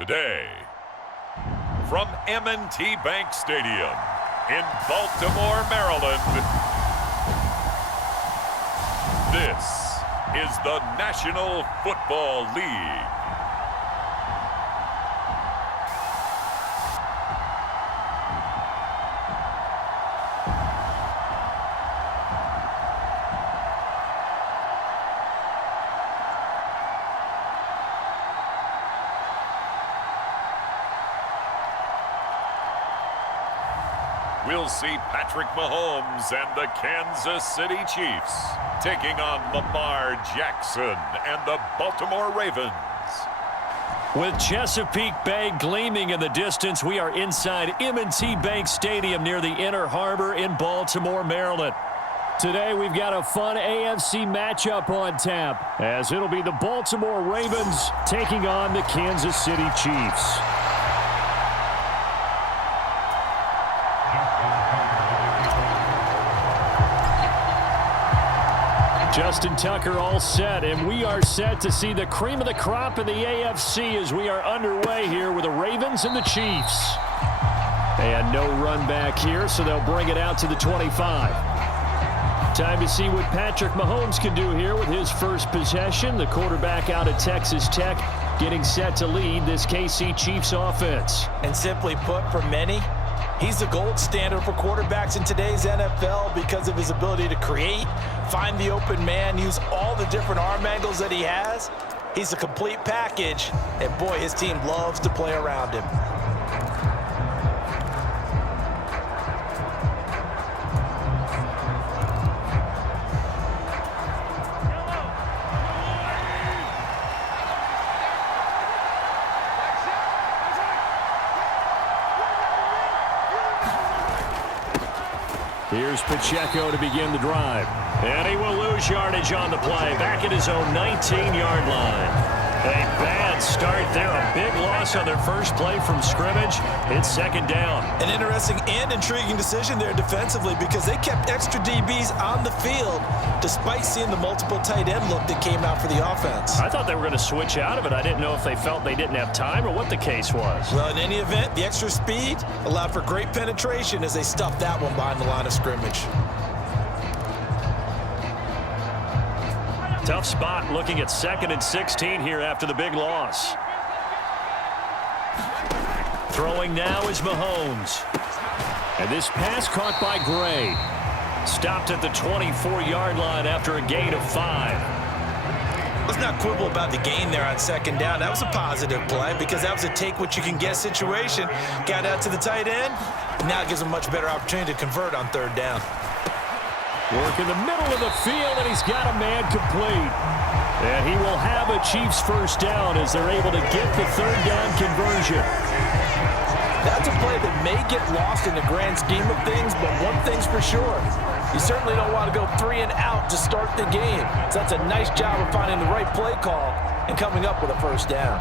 Today, from M&T Bank Stadium in Baltimore, Maryland, this is the National Football League. We'll see Patrick Mahomes and the Kansas City Chiefs taking on Lamar Jackson and the Baltimore Ravens. With Chesapeake Bay gleaming in the distance, we are inside M&T Bank Stadium near the Inner Harbor in Baltimore, Maryland. Today, we've got a fun AFC matchup on tap, as it'll be the Baltimore Ravens taking on the Kansas City Chiefs. Justin Tucker all set, and we are set to see the cream of the crop in the AFC as we are underway here with the Ravens and the Chiefs. And no run back here, so they'll bring it out to the 25. Time to see what Patrick Mahomes can do here with his first possession. The quarterback out of Texas Tech getting set to lead this KC Chiefs offense. And simply put, for many, he's the gold standard for quarterbacks in today's NFL because of his ability to create, find the open man, use all the different arm angles that he has. He's a complete package, and boy, his team loves to play around him. Here's Pacheco to begin the drive. And he will lose yardage on the play, back at his own 19-yard line. A bad start there, a big loss on their first play from scrimmage. It's second down. An interesting and intriguing decision there defensively because they kept extra DBs on the field despite seeing the multiple tight end look that came out for the offense. I thought they were going to switch out of it. I didn't know if they felt they didn't have time or what the case was. Well, in any event, the extra speed allowed for great penetration as they stuffed that one behind the line of scrimmage. Tough spot looking at 2nd and 16 here after the big loss. Throwing now is Mahomes. And this pass caught by Gray. Stopped at the 24-yard line after a gain of 5. Let's not quibble about the gain there on second down. That was a positive play because that was a take-what-you-can-get situation. Got out to the tight end, and now it gives him a much better opportunity to convert on third down. Work in the middle of the field, and he's got a man complete. And he will have a Chiefs first down as they're able to get the third down conversion. That's a play that may get lost in the grand scheme of things, but one thing's for sure. You certainly don't want to go 3 and out to start the game. So that's a nice job of finding the right play call and coming up with a first down.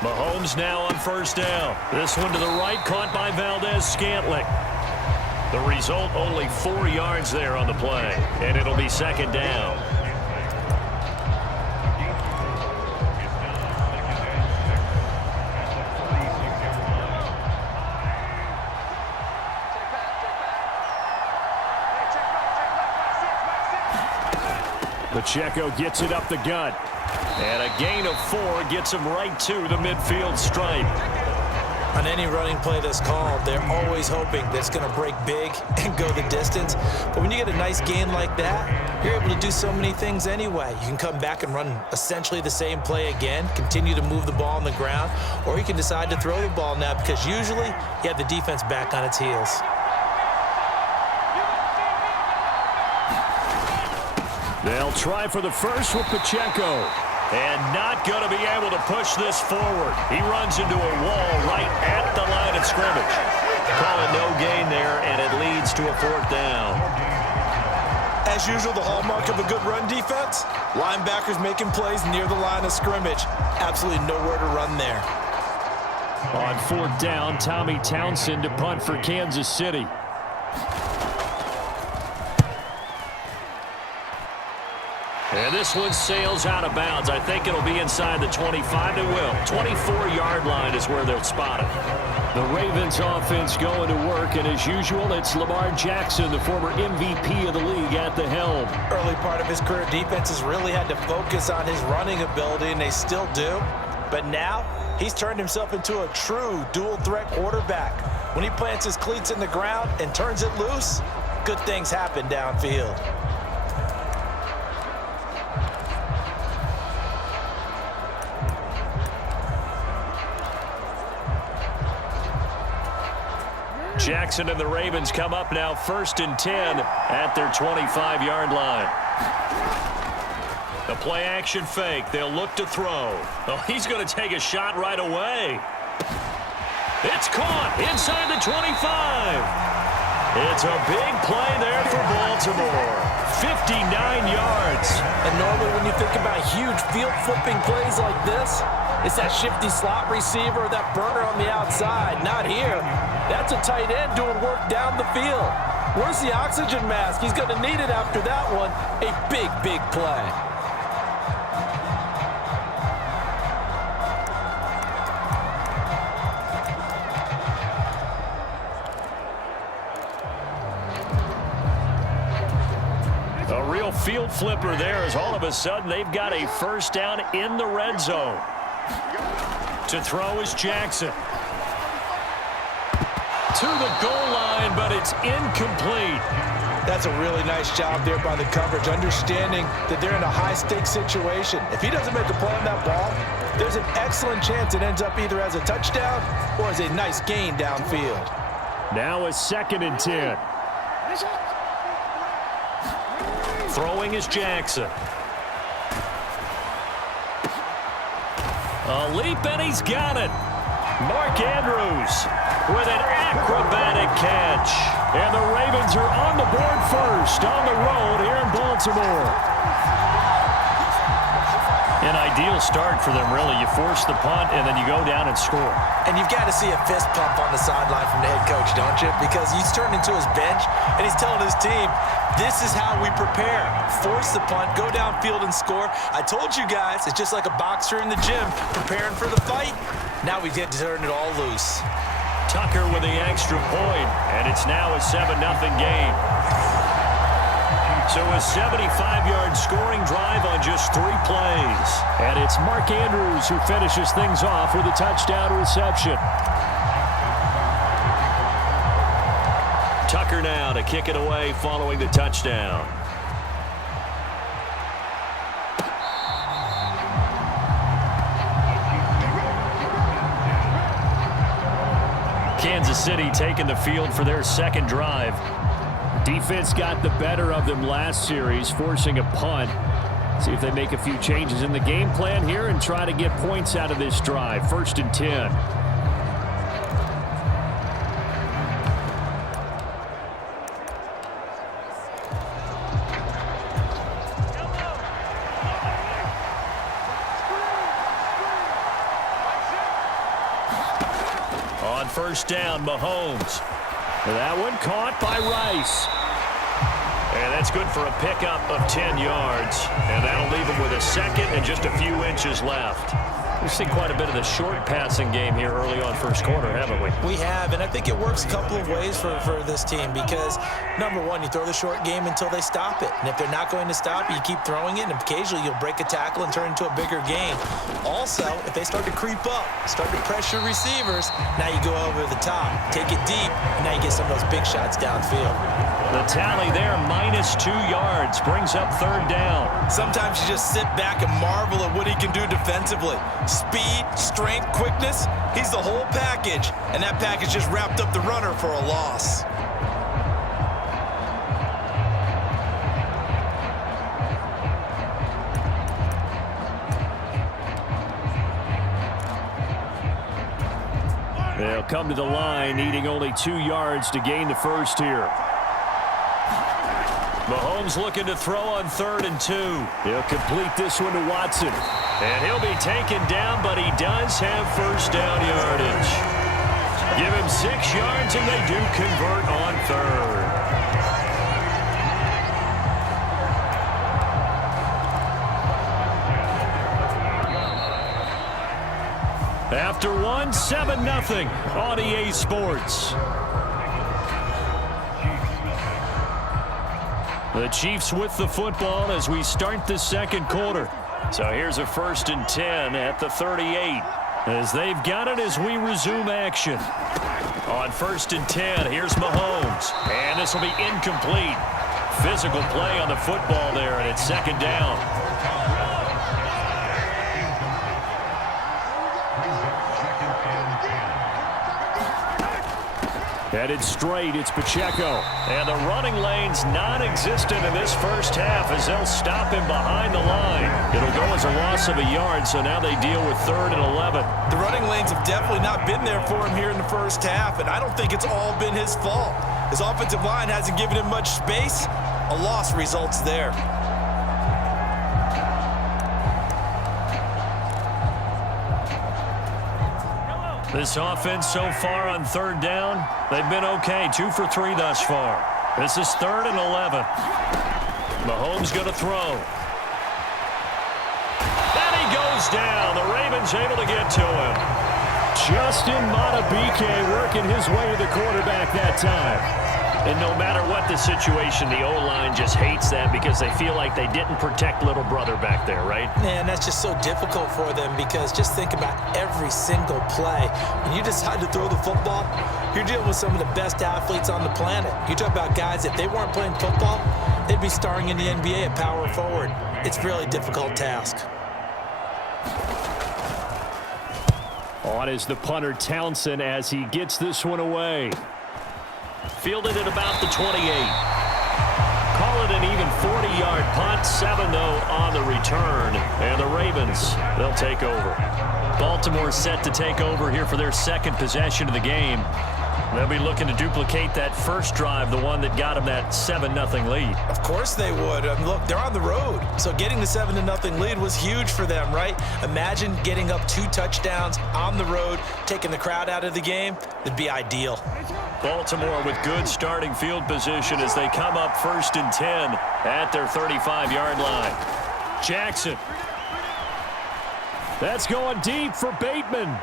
Mahomes now on first down. This one to the right, caught by Valdez-Scantling. The result, only 4 yards there on the play, and it'll be second down. Pacheco gets it up the gut. And a gain of 4 gets him right to the midfield stripe. On any running play that's called, they're always hoping that it's going to break big and go the distance. But when you get a nice gain like that, you're able to do so many things anyway. You can come back and run essentially the same play again, continue to move the ball on the ground, or you can decide to throw the ball now because usually you have the defense back on its heels. They'll try for the first with Pacheco. And not going to be able to push this forward. He runs into a wall right at the line of scrimmage. Call it no gain there, and it leads to a fourth down. As usual, the hallmark of a good run defense, linebackers making plays near the line of scrimmage. Absolutely nowhere to run there. On fourth down, Tommy Townsend to punt for Kansas City. And this one sails out of bounds. I think it'll be inside the 25. It will. 24-yard line is where they'll spot it. The Ravens offense going to work, and as usual, it's Lamar Jackson, the former MVP of the league, at the helm. Early part of his career, defenses really had to focus on his running ability, and they still do. But now, he's turned himself into a true dual-threat quarterback. When he plants his cleats in the ground and turns it loose, good things happen downfield. Jackson and the Ravens come up now 1st and 10 at their 25-yard line. The play action fake. They'll look to throw. Oh, he's going to take a shot right away. It's caught inside the 25. It's a big play there for Baltimore. 59 yards. And normally when you think about huge field flipping plays like this, it's that shifty slot receiver, that burner on the outside. Not here. That's a tight end doing work down the field. Where's the oxygen mask? He's going to need it after that one. A big, big play. A real field flipper there as all of a sudden they've got a first down in the red zone. To throw is Jackson. To the goal line, but it's incomplete. That's a really nice job there by the coverage, understanding that they're in a high-stakes situation. If he doesn't make a play on that ball, there's an excellent chance it ends up either as a touchdown or as a nice gain downfield. Now a 2nd and 10. Throwing is Jackson. A leap, and he's got it. Mark Andrews with an acrobatic catch. And the Ravens are on the board first on the road here in Baltimore. An ideal start for them, really. You force the punt, and then you go down and score. And you've got to see a fist pump on the sideline from the head coach, don't you? Because he's turned into his bench, and he's telling his team, this is how we prepare. Force the punt, go downfield and score. I told you guys, it's just like a boxer in the gym preparing for the fight. Now we get to turn it all loose. Tucker with the extra point, and it's now a 7-0 game. So a 75-yard scoring drive on just 3 plays. And it's Mark Andrews who finishes things off with a touchdown reception. Tucker now to kick it away following the touchdown. Kansas City taking the field for their second drive. Defense got the better of them last series, forcing a punt. See if they make a few changes in the game plan here and try to get points out of this drive. 1st and 10. On 1st down, Mahomes. That one caught by Rice. And that's good for a pickup of 10 yards. And that'll leave him with a 2nd and just a few inches left. We've seen quite a bit of the short passing game here early on first quarter, haven't we? We have, and I think it works a couple of ways for this team because, number one, you throw the short game until they stop it. And if they're not going to stop it, you keep throwing it, and occasionally you'll break a tackle and turn into a bigger game. Also, if they start to creep up, start to pressure receivers, now you go over the top, take it deep, and now you get some of those big shots downfield. The tally there, -2 yards, brings up 3rd down. Sometimes you just sit back and marvel at what he can do defensively. Speed, strength, quickness, he's the whole package. And that package just wrapped up the runner for a loss. They'll come to the line, needing only 2 yards to gain the first here. Mahomes looking to throw on 3rd and 2. He'll complete this one to Watson. And he'll be taken down, but he does have first down yardage. Give him 6 yards, and they do convert on 3rd. After one, 7-0 on EA Sports. The Chiefs with the football as we start the second quarter. So here's a 1st and 10 at the 38. As they've got it as we resume action. On 1st and 10, here's Mahomes. And this will be incomplete. Physical play on the football there, and it's 2nd down. Headed straight, it's Pacheco. And the running lane's non-existent in this first half as they'll stop him behind the line. It'll go as a loss of a yard, so now they deal with 3rd and 11. The running lanes have definitely not been there for him here in the first half, and I don't think it's all been his fault. His offensive line hasn't given him much space. A loss results there. This offense so far on 3rd down, they've been okay. 2 for 3 thus far. This is 3rd and 11. Mahomes going to throw. And he goes down. The Ravens able to get to him. Justin Madubuike working his way to the quarterback that time. And no matter what the situation, the O-line just hates that because they feel like they didn't protect little brother back there, right? Man, that's just so difficult for them because just think about every single play. When you decide to throw the football, you're dealing with some of the best athletes on the planet. You talk about guys, if they weren't playing football, they'd be starring in the NBA at power forward. It's a really difficult task. On is the punter Townsend as he gets this one away. Fielded at about the 28. Call it an even 40-yard punt, 7-0 on the return. And the Ravens, they'll take over. Baltimore set to take over here for their 2nd possession of the game. They'll be looking to duplicate that first drive, the one that got them that 7-0 lead. Of course they would. Look, they're on the road. So getting the 7-0 lead was huge for them, right? Imagine getting up 2 touchdowns on the road, taking the crowd out of the game. It'd be ideal. Baltimore with good starting field position as they come up 1st and 10 at their 35-yard line. Jackson. That's going deep for Bateman.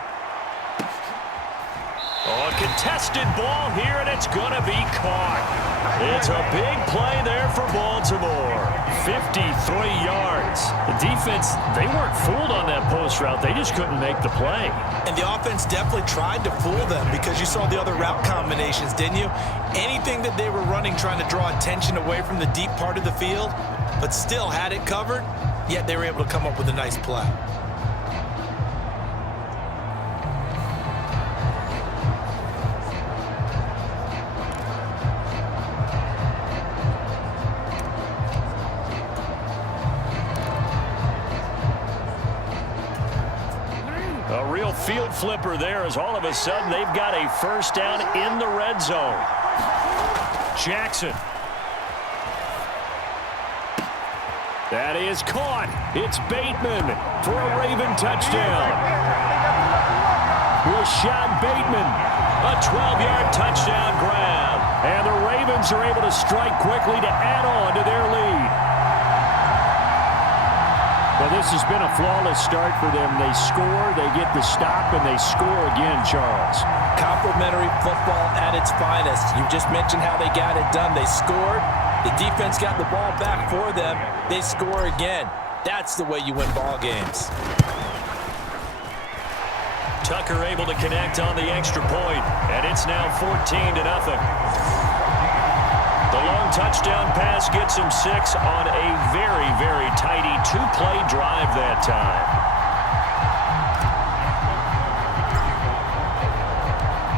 Oh, a contested ball here, and it's going to be caught. It's a big play there for Baltimore. 53 yards. The defense, they weren't fooled on that post route. They just couldn't make the play. And the offense definitely tried to fool them because you saw the other route combinations, didn't you? Anything that they were running trying to draw attention away from the deep part of the field, but still had it covered, yet they were able to come up with a nice play. A real field flipper there as all of a sudden they've got a first down in the red zone. Jackson. That is caught. It's Bateman for a Raven touchdown. Rashad Bateman, a 12-yard touchdown grab. And the Ravens are able to strike quickly to add on to their lead. Well, this has been a flawless start for them. They score, they get the stop, and they score again, Charles. Complimentary football at its finest. You just mentioned how they got it done. They scored. The defense got the ball back for them. They score again. That's the way you win ball games. Tucker able to connect on the extra point, and it's now 14-0. The long touchdown pass gets him 6 on a very, very tidy 2-play drive that time.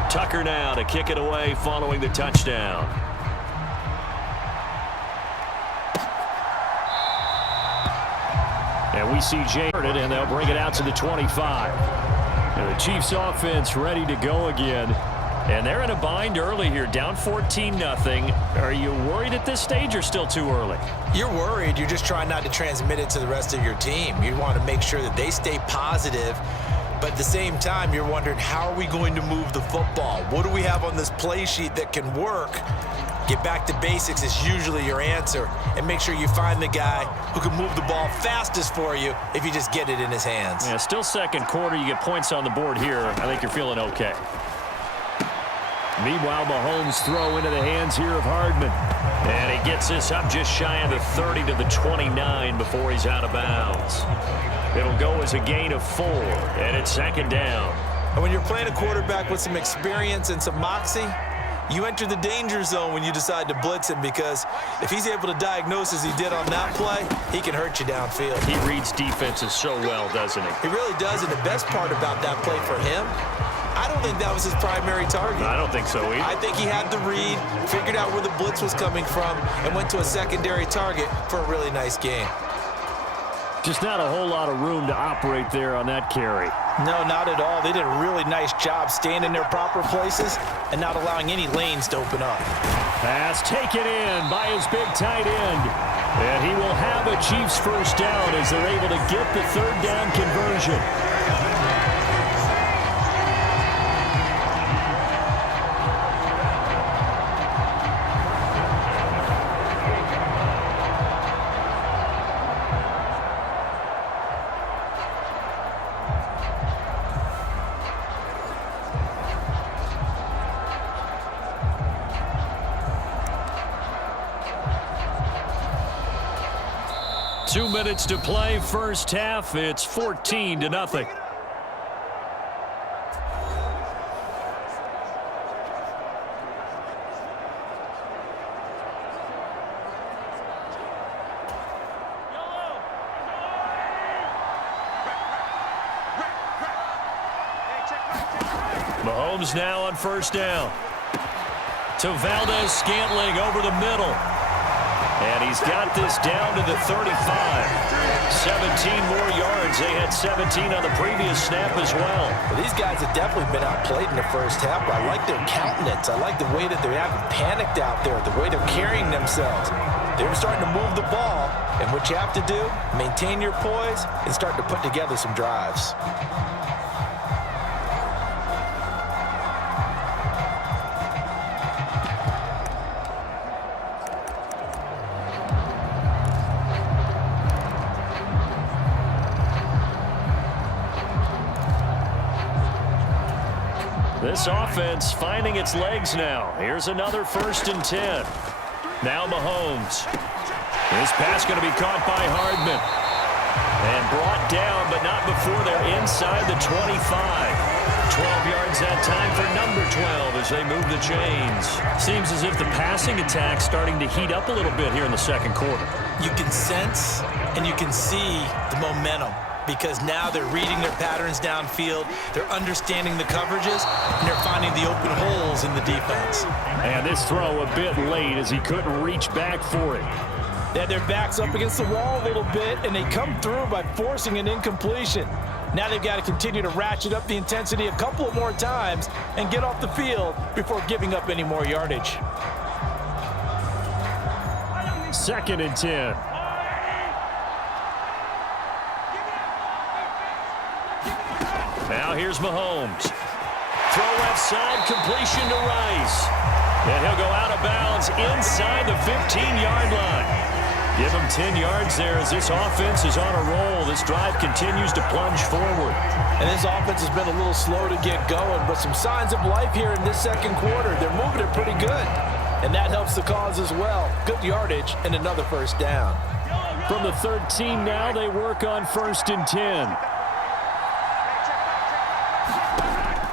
Tucker now to kick it away following the touchdown. And we see Jay, and they'll bring it out to the 25. And the Chiefs offense ready to go again. And they're in a bind early here, down 14-0. Are you worried at this stage or still too early? You're worried. You're just trying not to transmit it to the rest of your team. You want to make sure that they stay positive. But at the same time, you're wondering, how are we going to move the football? What do we have on this play sheet that can work? Get back to basics is usually your answer. And make sure you find the guy who can move the ball fastest for you if you just get it in his hands. Yeah, still second quarter. You get points on the board here. I think you're feeling okay. Meanwhile, Mahomes throw into the hands here of Hardman. And he gets this up just shy of the 30 to the 29 before he's out of bounds. It'll go as a gain of 4, and it's second down. And when you're playing a quarterback with some experience and some moxie, you enter the danger zone when you decide to blitz him, because if he's able to diagnose as he did on that play, he can hurt you downfield. He reads defenses so well, doesn't he? He really does, and the best part about that play for him, I don't think that was his primary target. I don't think so either. I think he had the read, figured out where the blitz was coming from, and went to a secondary target for a really nice gain. Just not a whole lot of room to operate there on that carry. No, not at all. They did a really nice job staying in their proper places and not allowing any lanes to open up. Pass taken in by his big tight end. And he will have a Chiefs first down as they're able to get the third down conversion. 2 minutes to play, first half. It's 14-0. Mahomes now on first down. To Valdez-Scantling over the middle. And he's got this down to the 35. 17 more yards. They had 17 on the previous snap as well. These guys have definitely been outplayed in the first half, but I like their countenance. I like the way that they haven't panicked out there, the way they're carrying themselves. They're starting to move the ball, and what you have to do, maintain your poise and start to put together some drives. This offense finding its legs now. Here's another 1st and 10. Now Mahomes. This pass going to be caught by Hardman. And brought down, but not before they're inside the 25. 12 yards that time for number 12 as they move the chains. Seems as if the passing attack's starting to heat up a little bit here in the second quarter. You can sense and you can see the momentum, because now they're reading their patterns downfield, they're understanding the coverages, and they're finding the open holes in the defense. And this throw a bit late as he couldn't reach back for it. They had their backs up against the wall a little bit, and they come through by forcing an incompletion. Now they've got to continue to ratchet up the intensity a couple of more times and get off the field before giving up any more yardage. 2nd and 10. Now here's Mahomes. Throw left side, completion to Rice. And he'll go out of bounds inside the 15-yard line. Give him 10 yards there as this offense is on a roll. This drive continues to plunge forward. And this offense has been a little slow to get going, but some signs of life here in this second quarter. They're moving it pretty good. And that helps the cause as well. Good yardage and another first down. From the 13 now, they work on 1st and 10.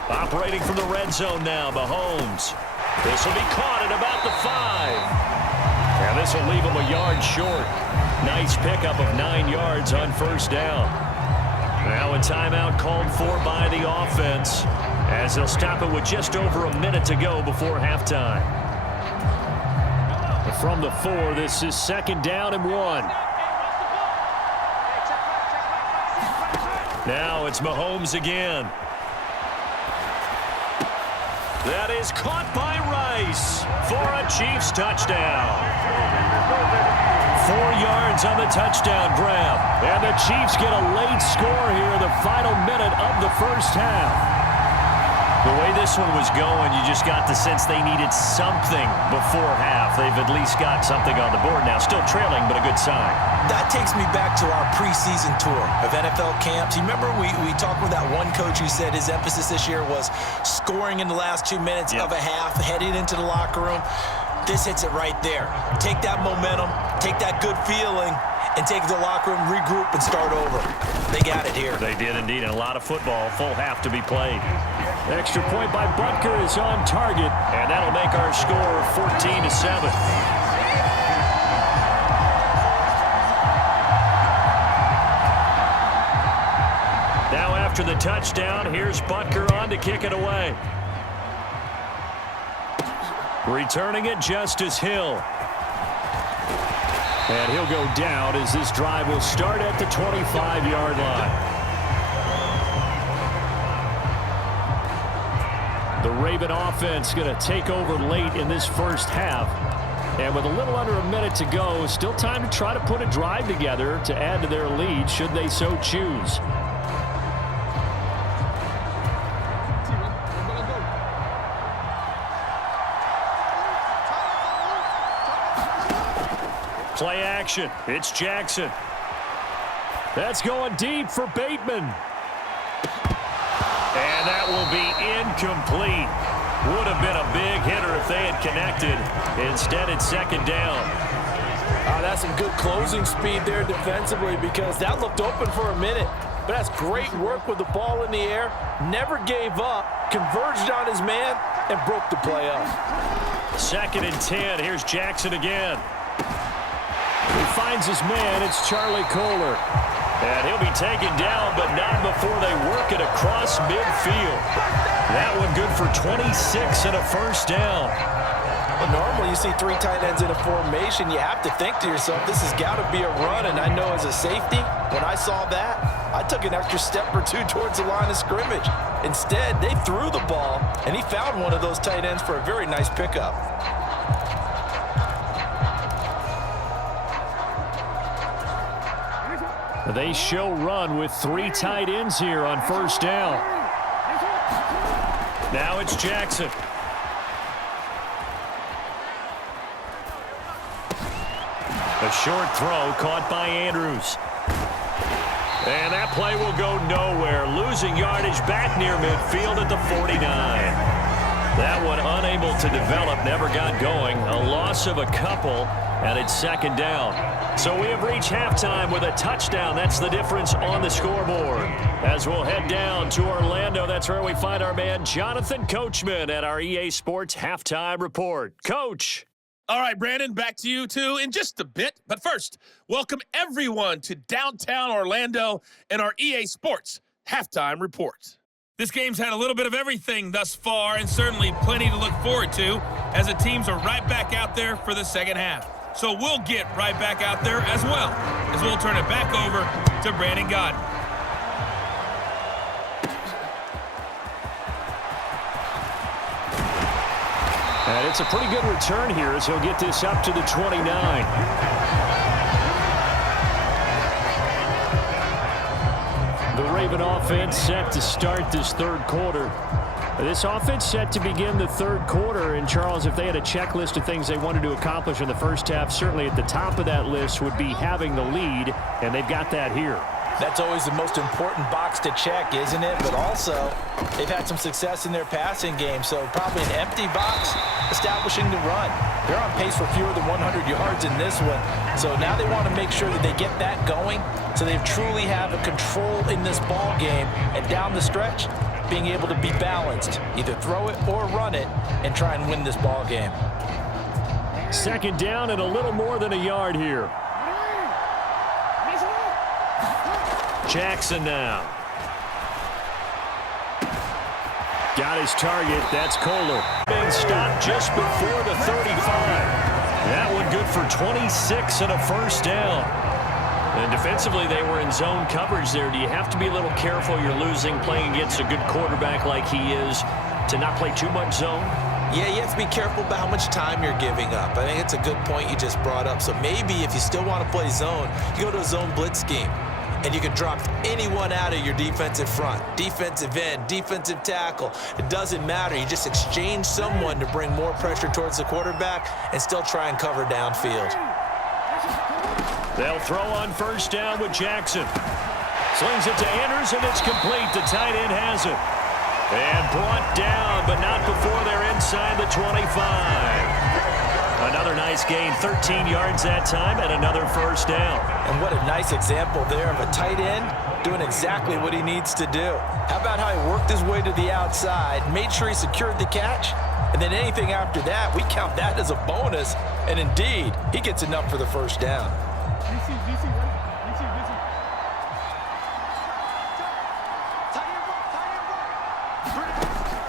Operating from the red zone now, Mahomes. This will be caught at about the 5. And this will leave him a yard short. Nice pickup of 9 yards on first down. Now a timeout called for by the offense as they'll stop it with just over a minute to go before halftime. From the 4, this is 2nd down and 1. Now it's Mahomes again. That is caught by Rice for a Chiefs touchdown. 4 yards on the touchdown grab. And the Chiefs get a late score here in the final minute of the first half. The way this one was going, you just got the sense they needed something before half. They've at least got something on the board now. Still trailing, but a good sign. That takes me back to our preseason tour of NFL camps. You remember we talked with that one coach who said his emphasis this year was scoring in the last 2 minutes of a half, heading into the locker room. This hits it right there. Take that momentum, take that good feeling, and take it to the locker room, regroup, and start over. They got it here. They did indeed, and a lot of football, full half to be played. Extra point by Butker is on target, and that'll make our score 14-7. Now after the touchdown, here's Butker on to kick it away. Returning it, Justice Hill. And he'll go down as this drive will start at the 25-yard line. The Raven offense going to take over late in this first half. And with a little under a minute to go, still time to try to put a drive together to add to their lead should they so choose. Play action. It's Jackson. That's going deep for Bateman. And that will be incomplete. Would have been a big hitter if they had connected. Instead, it's second down. That's some good closing speed there defensively because that looked open for a minute. But that's great work with the ball in the air. Never gave up, converged on his man, and broke the play up. 2nd and 10. Here's Jackson again. He finds his man. It's Charlie Kohler. And he'll be taken down, but not before they work it across midfield. That one good for 26 and a first down. Well, normally you see 3 tight ends in a formation. You have to think to yourself, this has got to be a run. And I know as a safety, when I saw that, I took an extra step or 2 towards the line of scrimmage. Instead, they threw the ball, and he found one of those tight ends for a very nice pickup. They show run with 3 tight ends here on first down. Now it's Jackson. A short throw caught by Andrews. And that play will go nowhere. Losing yardage back near midfield at the 49. That one unable to develop, never got going. A loss of a couple, and it's second down. So we have reached halftime with a touchdown. That's the difference on the scoreboard. As we'll head down to Orlando, that's where we find our man Jonathan Coachman at our EA Sports Halftime Report. Coach. All right, Brandon, back to you, too, in just a bit. But first, welcome everyone to downtown Orlando and our EA Sports Halftime Report. This game's had a little bit of everything thus far, and certainly plenty to look forward to, as the teams are right back out there for the second half. So we'll get right back out there as well, as we'll turn it back over to Brandon Godden. And it's a pretty good return here as he'll get this up to the 29. The Raven offense set to start this third quarter. This offense set to begin the third quarter. And, Charles, if they had a checklist of things they wanted to accomplish in the first half, certainly at the top of that list would be having the lead, and they've got that here. That's always the most important box to check, isn't it? But also, they've had some success in their passing game, so probably an empty box establishing the run. They're on pace for fewer than 100 yards in this one, so now they want to make sure that they get that going so they truly have a control in this ball game, and down the stretch, being able to be balanced, either throw it or run it, and try and win this ball game. Second down and a little more than a yard here. Jackson now. Got his target. That's Kohler. Being stopped just before the 35. That one good for 26 and a first down. And defensively, they were in zone coverage there. Do you have to be a little careful? You're losing, playing against a good quarterback like he is. to not play too much zone? Yeah, you have to be careful about how much time you're giving up. I think it's a good point you just brought up. So maybe if you still want to play zone, you go to a zone blitz scheme. And you can drop anyone out of your defensive front. Defensive end, defensive tackle. It doesn't matter. You just exchange someone to bring more pressure towards the quarterback and still try and cover downfield. They'll throw on first down with Jackson. Slings it to Anders, and it's complete. The tight end has it. And brought down, but not before they're inside the 25. Another nice gain, 13 yards that time, and another first down. And what a nice example there of a tight end doing exactly what he needs to do. How about how he worked his way to the outside, made sure he secured the catch, and then anything after that, we count that as a bonus. And indeed, he gets enough for the first down.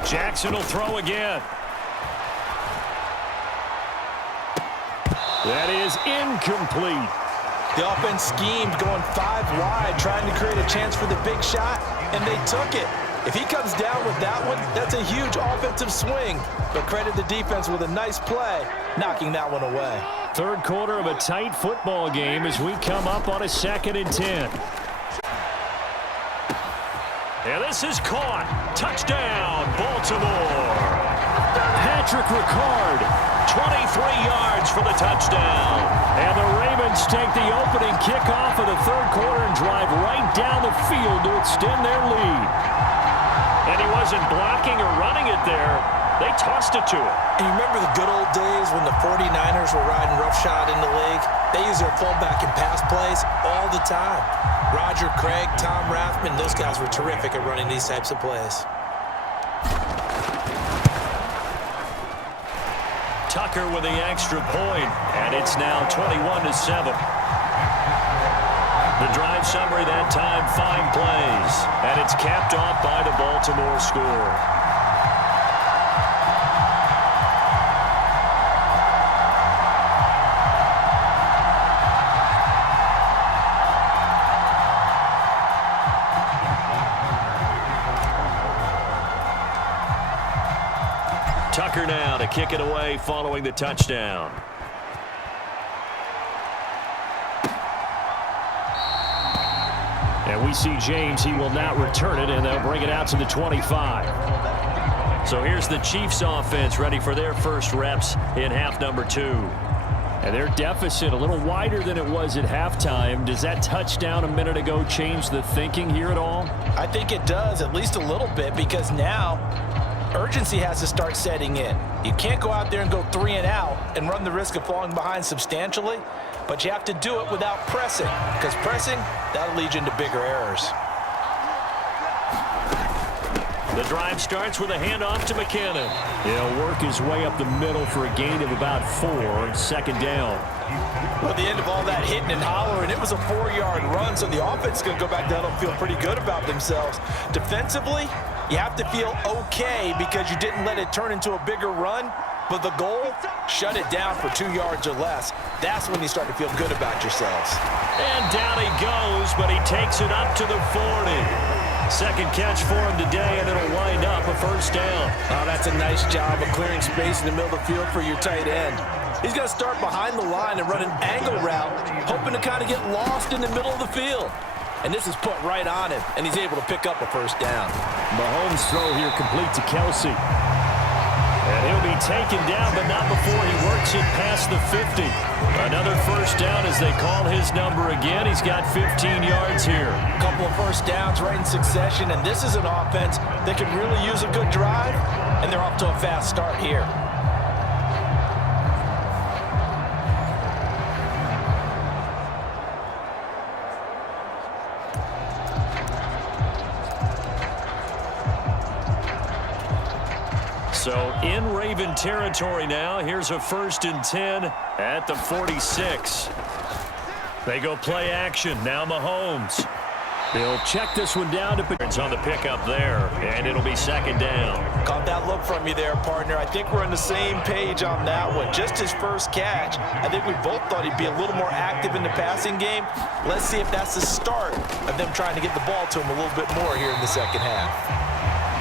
Jackson will throw again. That is incomplete. The offense schemed, going 5 wide, trying to create a chance for the big shot, and they took it. If he comes down with that one, that's a huge offensive swing. But credit the defense with a nice play, knocking that one away. Third quarter of a tight football game as we come up on a 2nd and 10. And this is caught. Touchdown, Baltimore. Patrick Ricard, 23 yards for the touchdown. And the Ravens take the opening kickoff of the third quarter and drive right down the field to extend their lead. And he wasn't blocking or running it there. They tossed it to him. And you remember the good old days when the 49ers were riding roughshod in the league? They use their fullback in pass plays all the time. Roger Craig, Tom Rathman, those guys were terrific at running these types of plays. Tucker with the extra point, and it's now 21-7. The drive summary that time, 5 plays, and it's capped off by the Baltimore score. Tucker now to kick it away following the touchdown. And we see James. He will not return it, and they'll bring it out to the 25. So here's the Chiefs offense ready for their first reps in half number 2. And their deficit a little wider than it was at halftime. Does that touchdown a minute ago change the thinking here at all? I think it does, at least a little bit, because now urgency has to start setting in. You can't go out there and go 3 and out and run the risk of falling behind substantially, but you have to do it without pressing, because pressing, that'll lead you into bigger errors. The drive starts with a handoff to McKinnon. He'll work his way up the middle for a gain of about 4, 2nd down. Well, at the end of all that hitting and hollering, it was a 4-yard run, so the offense is going to go back down and feel pretty good about themselves. Defensively, you have to feel okay because you didn't let it turn into a bigger run, but the goal, shut it down for 2 yards or less. That's when you start to feel good about yourselves. And down he goes, but he takes it up to the 40. Second catch for him today, and it'll wind up a first down. Oh, that's a nice job of clearing space in the middle of the field for your tight end. He's going to start behind the line and run an angle route, hoping to kind of get lost in the middle of the field. And this is put right on him, and he's able to pick up a first down. Mahomes' throw here complete to Kelsey. And he'll be taken down, but not before he works it past the 50. Another first down as they call his number again. He's got 15 yards here. A couple of first downs right in succession, and this is an offense that can really use a good drive, and they're off to a fast start here. So in Raven territory now. Here's a 1st and 10 at the 46. They go play action. Now Mahomes. They'll check this one down to Patriots on the pickup there, and it'll be 2nd down. Caught that look from you there, partner. I think we're on the same page on that one. Just his first catch. I think we both thought he'd be a little more active in the passing game. Let's see if that's the start of them trying to get the ball to him a little bit more here in the second half.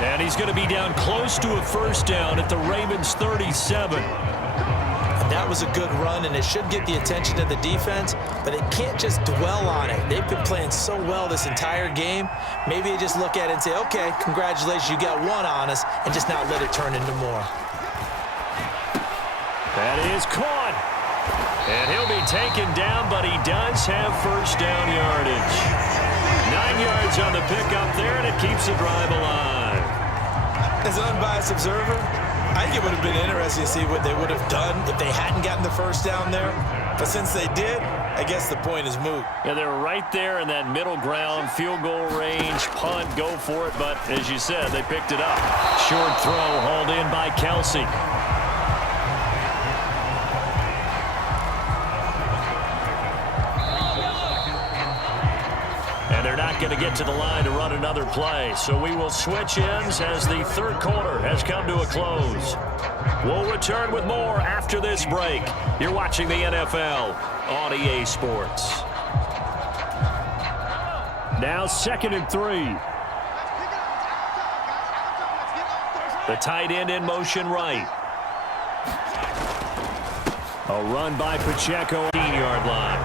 And he's going to be down close to a first down at the Ravens' 37. And that was a good run, and it should get the attention of the defense, but they can't just dwell on it. They've been playing so well this entire game. Maybe they just look at it and say, okay, congratulations, you got one on us, and just not let it turn into more. That is caught. And he'll be taken down, but he does have first down yardage. 9 yards on the pickup there, and it keeps the drive alive. As an unbiased observer, I think it would have been interesting to see what they would have done if they hadn't gotten the first down there. But since they did, I guess the point is moot. Yeah, they're right there in that middle ground, field goal range, punt, go for it. But as you said, they picked it up. Short throw hauled in by Kelsey. And they're not going to get to the line to run another play. So we will switch ends as the third quarter has come to a close. We'll return with more after this break. You're watching the NFL on EA Sports. Now 2nd and 3. The tight end in motion right. A run by Pacheco, 18-yard line.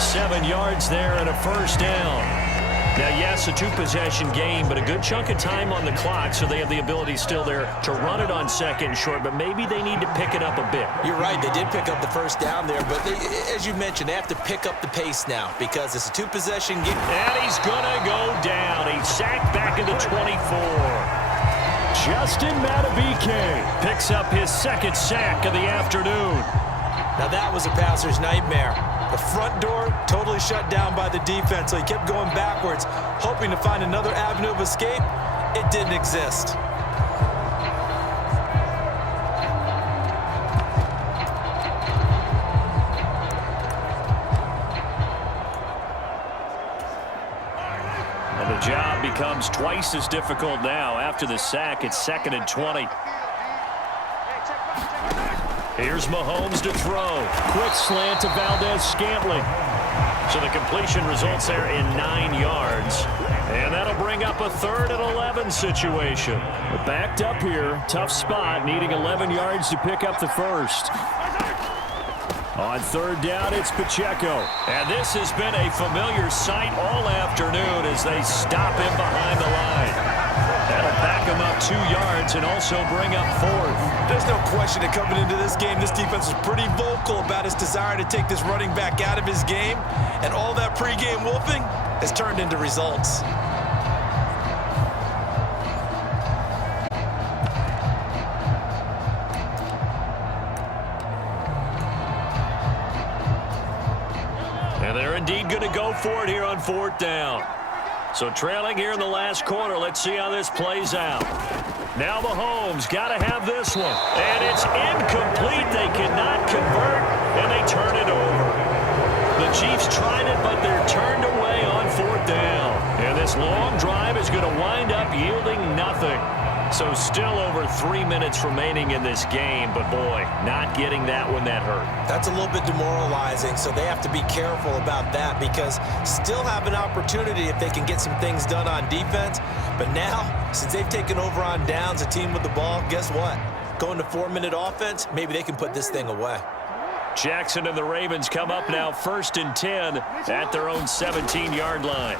7 yards there and a first down. Now, yes, a two-possession game, but a good chunk of time on the clock, so they have the ability still there to run it on 2nd and short, but maybe they need to pick it up a bit. You're right. They did pick up the first down there, but they, as you mentioned, they have to pick up the pace now because it's a two-possession game. And he's going to go down. He's sacked back at the 24. Justin Madubuike picks up his 2nd sack of the afternoon. Now, that was a passer's nightmare. The front door totally shut down by the defense, so he kept going backwards, hoping to find another avenue of escape. It didn't exist. And the job becomes twice as difficult now. After the sack, it's 2nd and 20. Here's Mahomes to throw. Quick slant to Valdez-Scantling. So the completion results there in 9 yards. And that'll bring up a 3rd and 11 situation. But backed up here, tough spot, needing 11 yards to pick up the first. On 3rd down, it's Pacheco. And this has been a familiar sight all afternoon as they stop him behind the line. That'll back him up 2 yards and also bring up 4th. There's no question that coming into this game, this defense was pretty vocal about his desire to take this running back out of his game. And all that pregame wolfing has turned into results. And they're indeed going to go for it here on 4th down. So trailing here in the last quarter, let's see how this plays out. Now Mahomes got to have this one. And it's incomplete. They cannot convert, and they turn it over. The Chiefs tried it, but they're turned away on 4th down. And this long drive is going to wind up yielding nothing. So still over 3 minutes remaining in this game, but boy, not getting that one that hurt. That's a little bit demoralizing, so they have to be careful about that because still have an opportunity if they can get some things done on defense. But now, since they've taken over on downs, a team with the ball, guess what? Going to 4-minute offense, maybe they can put this thing away. Jackson and the Ravens come up now 1st and 10 at their own 17-yard line.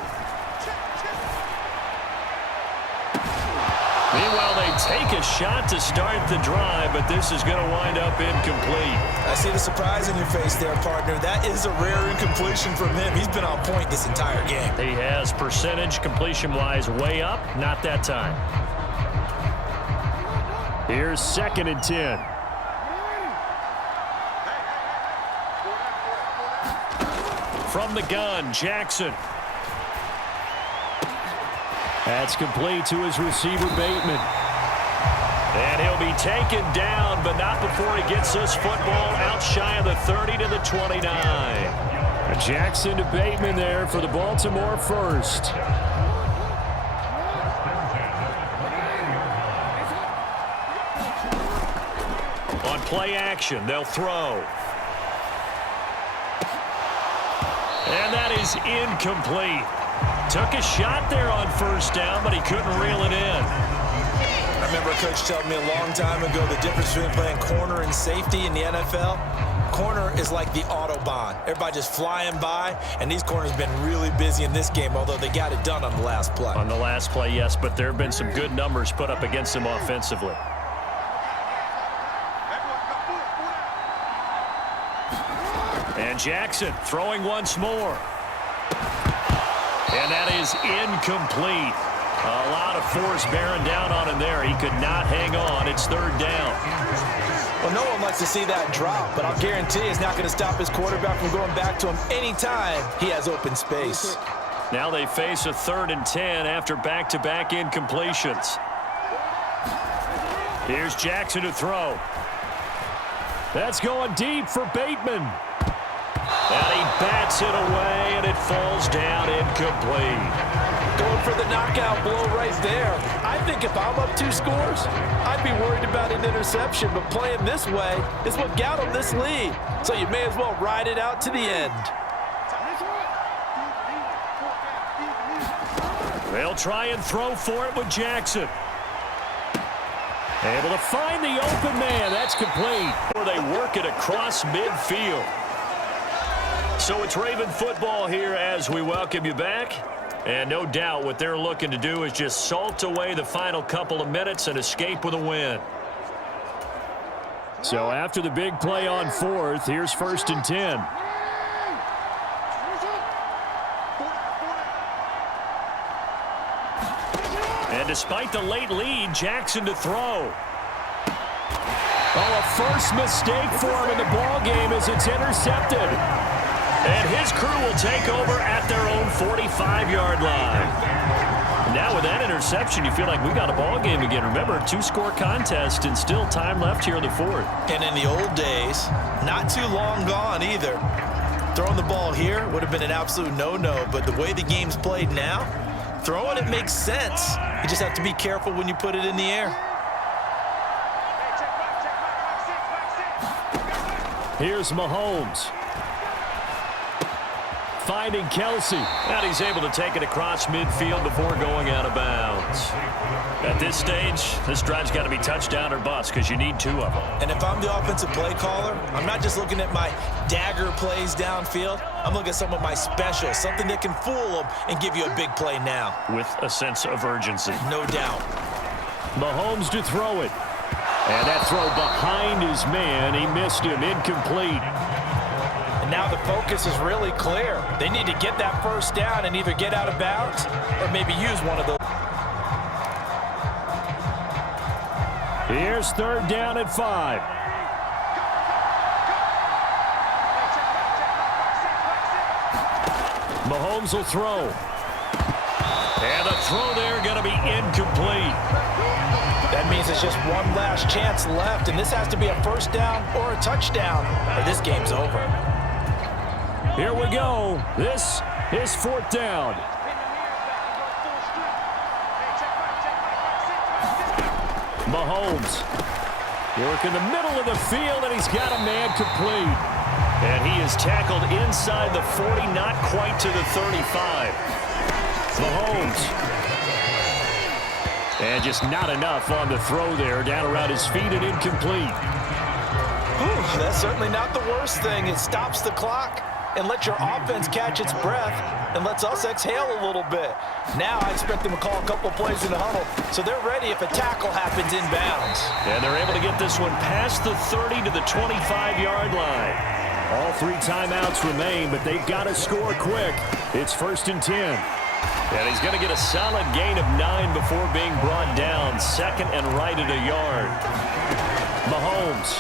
Meanwhile, they take a shot to start the drive, but this is going to wind up incomplete. I see the surprise in your face there, partner. That is a rare incompletion from him. He's been on point this entire game. He has percentage completion-wise way up, not that time. Here's 2nd and 10. From the gun, Jackson. That's complete to his receiver, Bateman. And he'll be taken down, but not before he gets this football out shy of the 30 to the 29. Jackson to Bateman there for the Baltimore first. On play action, they'll throw. And that is incomplete. Took a shot there on first down, but he couldn't reel it in. I remember a coach telling me a long time ago the difference between playing corner and safety in the NFL. Corner is like the Autobahn. Everybody just flying by, and these corners have been really busy in this game, although they got it done on the last play. On the last play, yes, but there have been some good numbers put up against them offensively. And Jackson throwing once more. And that is incomplete. A lot of force bearing down on him there. He could not hang on. It's third down. Well, no one likes to see that drop, but I'll guarantee it's not going to stop his quarterback from going back to him anytime he has open space. Now they face a 3rd and 10 after back-to-back incompletions. Here's Jackson to throw. That's going deep for Bateman. And he bats it away, and it falls down incomplete. Going for the knockout blow right there. I think if I'm up 2 scores, I'd be worried about an interception, but playing this way is what got him this lead. So you may as well ride it out to the end. They'll try and throw for it with Jackson. Able to find the open man. That's complete. Or they work it across midfield. So it's Raven football here as we welcome you back. And no doubt what they're looking to do is just salt away the final couple of minutes and escape with a win. So after the big play on 4th, here's 1st and 10. And despite the late lead, Jackson to throw. Oh, a first mistake for him in the ball game as it's intercepted. And his crew will take over at their own 45-yard line. Now with that interception, you feel like we got a ball game again. Remember, 2-score contest and still time left here in the 4th. And in the old days, not too long gone either. Throwing the ball here would have been an absolute no-no, but the way the game's played now, throwing it makes sense. You just have to be careful when you put it in the air. Here's Mahomes. Finding Kelsey. And he's able to take it across midfield before going out of bounds. At this stage, this drive's got to be touchdown or bust because you need 2 of them. And if I'm the offensive play caller, I'm not just looking at my dagger plays downfield. I'm looking at some of my specials, something that can fool them and give you a big play now. With a sense of urgency. No doubt. Mahomes to throw it. And that throw behind his man. He missed him. Incomplete. And now the focus is really clear. They need to get that first down and either get out of bounds or maybe use one of those. Here's 3rd down at 5. Mahomes will throw. And the throw there going to be incomplete. That means it's just one last chance left, and this has to be a first down or a touchdown, or this game's over. Here we go. This is 4th down. Mahomes work in the middle of the field, and he's got a man complete. And he is tackled inside the 40, not quite to the 35. Mahomes. And just not enough on the throw there. Down around his feet and incomplete. Whew, that's certainly not the worst thing. It stops the clock and lets your offense catch its breath and lets us exhale a little bit. Now I expect them to call a couple plays in the huddle so they're ready if a tackle happens inbounds. And they're able to get this one past the 30 to the 25-yard line. All 3 timeouts remain, but they've got to score quick. It's 1st and 10. And he's going to get a solid gain of 9 before being brought down. 2nd and right at a yard. Mahomes.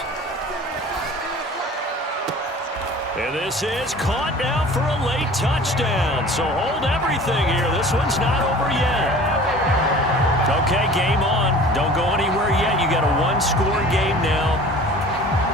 And this is caught now for a late touchdown. So hold everything here. This one's not over yet. Okay, game on. Don't go anywhere yet. You got a 1-score game now.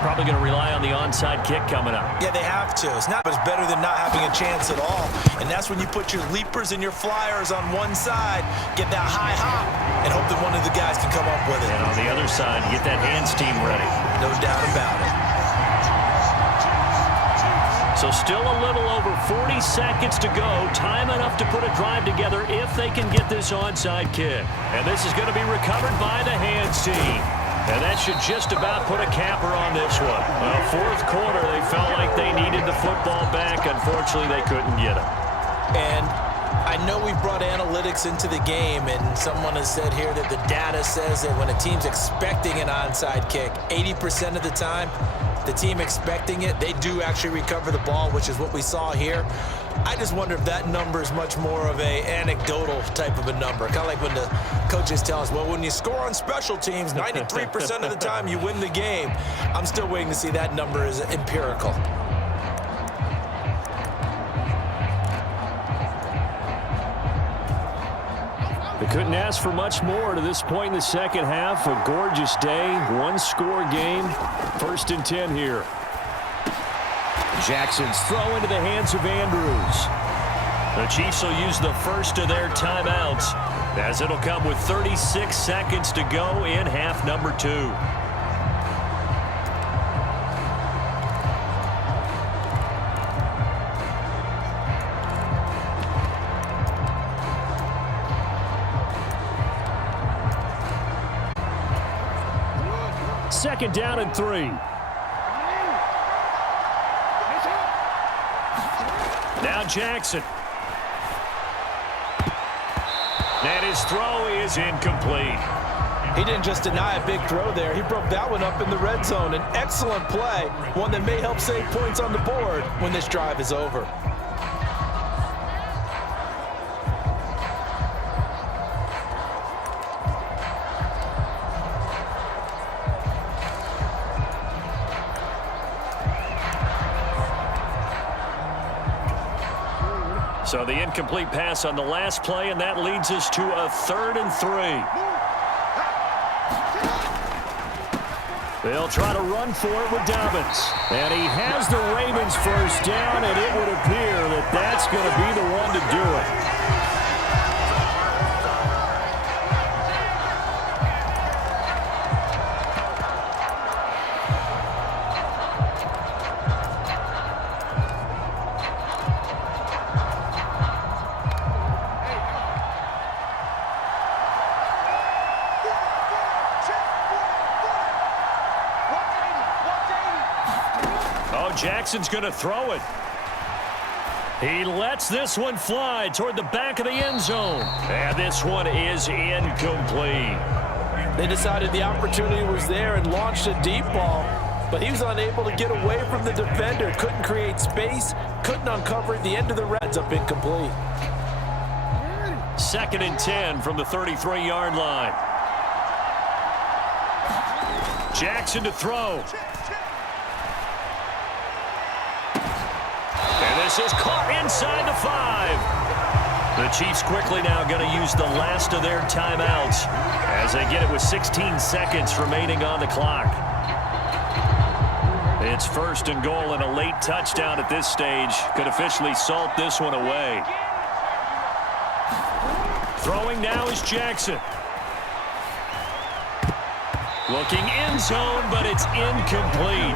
Probably going to rely on the onside kick coming up. Yeah, they have to. It's not much better than not having a chance at all. And that's when you put your leapers and your flyers on one side, get that high hop, and hope that one of the guys can come up with it. And on the other side, get that hands team ready. No doubt about it. So still a little over 40 seconds to go. Time enough to put a drive together if they can get this onside kick. And this is going to be recovered by the hands team. And that should just about put a capper on this one. Well, fourth quarter, they felt like they needed the football back. Unfortunately, they couldn't get it. And I know we brought analytics into the game, and someone has said here that the data says that when a team's expecting an onside kick, 80% of the time, the team expecting it, they do actually recover the ball, which is what we saw here. I just wonder if that number is much more of a anecdotal type of a number. Kind of like when the coaches tell us, well, when you score on special teams, 93% of the time you win the game. I'm still waiting to see that number is empirical. They couldn't ask for much more to this point in the second half. A gorgeous day, one-score game. 1st and 10 here. Jackson's throw into the hands of Andrews. The Chiefs will use the first of their timeouts, as it'll come with 36 seconds to go in half number 2. Second down and 3. Now Jackson. And his throw is incomplete. He didn't just deny a big throw there. He broke that one up in the red zone. An excellent play, one that may help save points on the board when this drive is over. So the incomplete pass on the last play, and that leads us to a 3rd and 3. They'll try to run for it with Dobbins. And he has the Ravens first down, and it would appear that that's going to be the one to do it. Jackson's going to throw it. He lets this one fly toward the back of the end zone. And this one is incomplete. They decided the opportunity was there and launched a deep ball, but he was unable to get away from the defender. Couldn't create space, couldn't uncover it. The end of the red's up incomplete. 2nd and 10 from the 33-yard line. Jackson to throw. This is caught inside the 5. The Chiefs quickly now going to use the last of their timeouts as they get it with 16 seconds remaining on the clock. It's 1st and goal, and a late touchdown at this stage could officially salt this one away. Throwing now is Jackson. Looking end zone, but it's incomplete.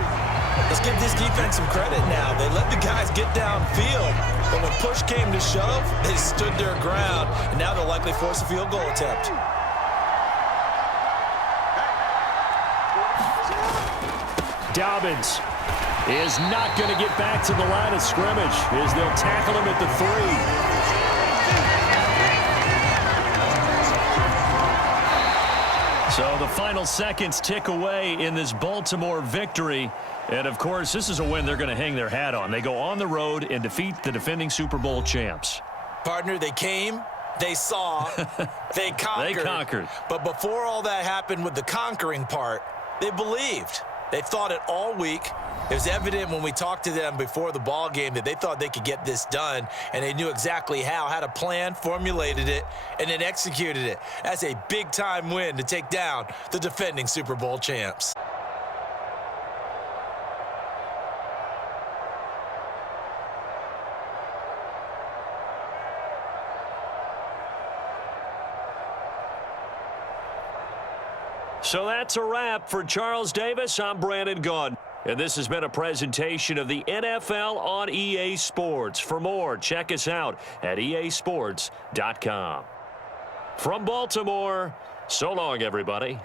Let's give this defense some credit now. They let the guys get downfield, but when push came to shove, they stood their ground, and now they'll likely force a field goal attempt. Dobbins is not going to get back to the line of scrimmage as they'll tackle him at the 3. So the final seconds tick away in this Baltimore victory. And, of course, this is a win they're going to hang their hat on. They go on the road and defeat the defending Super Bowl champs. Partner, they came, they saw, they conquered. They conquered. But before all that happened with the conquering part, they believed. They thought it all week. It was evident when we talked to them before the ball game that they thought they could get this done, and they knew exactly how, had a plan, formulated it, and then executed it. That's a big-time win to take down the defending Super Bowl champs. So that's a wrap for Charles Davis. I'm Brandon Gaudin. And this has been a presentation of the NFL on EA Sports. For more, check us out at easports.com. From Baltimore, so long, everybody.